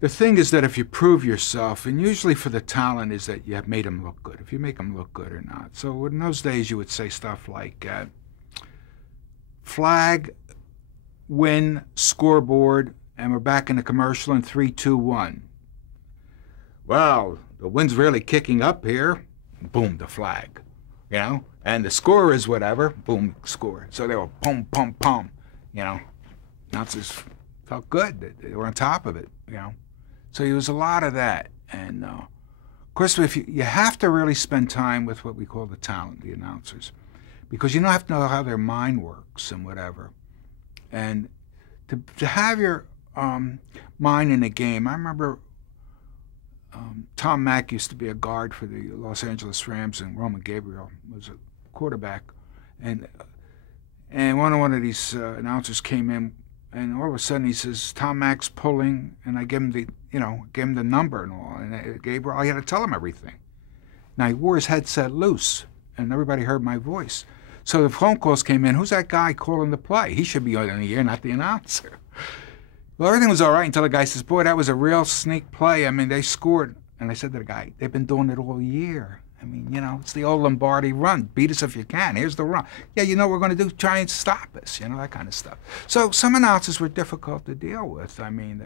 the thing is that if you prove yourself, and usually for the talent is that you have made them look good, if you make them look good or not. So in those days, you would say stuff like, flag, win, scoreboard, and we're back in the commercial in 3, 2, 1. Well, the wind's really kicking up here. Boom, the flag, you know? And the score is whatever, boom, score. So they were pum, pum, pum, you know? Announcers felt good. They were on top of it, you know? So there was a lot of that. And of course, if you have to really spend time with what we call the talent, the announcers, because you don't have to know how their mind works and whatever. And to have your mind in a game, I remember Tom Mack used to be a guard for the Los Angeles Rams, and Roman Gabriel was a quarterback. And one of these announcers came in, and all of a sudden he says, Tom Mack's pulling, and I give him the number and all. And Gabriel, I had to tell him everything. Now he wore his headset loose, and everybody heard my voice. So the phone calls came in, who's that guy calling the play? He should be on the air, not the announcer. Well, everything was all right until the guy says, boy, that was a real sneak play. I mean, they scored. And I said to the guy, they've been doing it all year. I mean, you know, it's the old Lombardi run. Beat us if you can. Here's the run. Yeah, you know what we're going to do? Try and stop us, you know, that kind of stuff. So some announcers were difficult to deal with. I mean,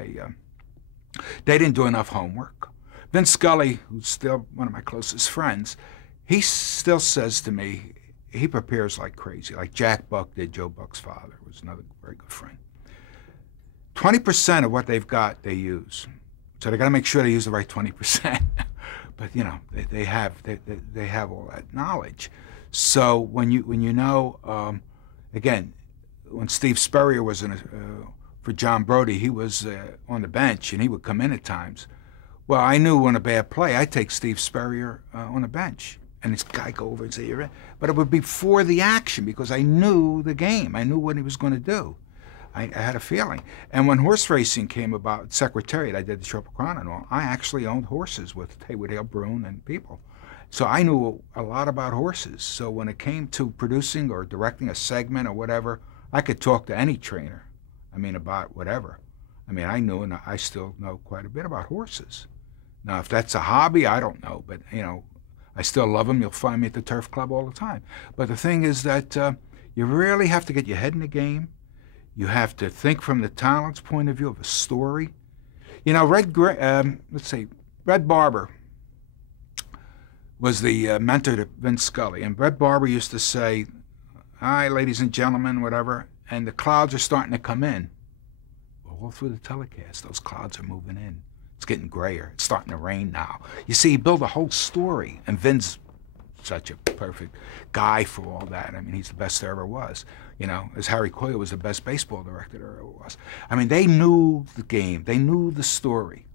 they didn't do enough homework. Vince Scully, who's still one of my closest friends, he still says to me, he prepares like crazy, like Jack Buck did. Joe Buck's father was another very good friend. 20% of what they've got, they use. So they got to make sure they use the right 20%. But you know, they have all that knowledge. So when you know, again, when Steve Spurrier was for John Brody, he was on the bench and he would come in at times. Well, I knew on a bad play, I'd take Steve Spurrier on the bench. And this guy go over and say, you're in. But it would be before the action because I knew the game. I knew what he was going to do. I had a feeling. And when horse racing came about, Secretariat, I did the Triple Crown and all, I actually owned horses with Haywood Hale Brune and people. So I knew a lot about horses. So when it came to producing or directing a segment or whatever, I could talk to any trainer, I mean, about whatever. I mean, I knew, and I still know quite a bit about horses. Now, if that's a hobby, I don't know. But, you know, I still love them. You'll find me at the Turf Club all the time. But the thing is that you really have to get your head in the game. You have to think from the talent's point of view of a story. You know, Red Barber was the mentor to Vince Scully. And Red Barber used to say, hi, ladies and gentlemen, whatever, and the clouds are starting to come in. Well, all through the telecast, those clouds are moving in. It's getting grayer. It's starting to rain now. You see, he built a whole story, and Vince such a perfect guy for all that. I mean, he's the best there ever was. You know, as Harry Coyle was the best baseball director there ever was. I mean, they knew the game. They knew the story.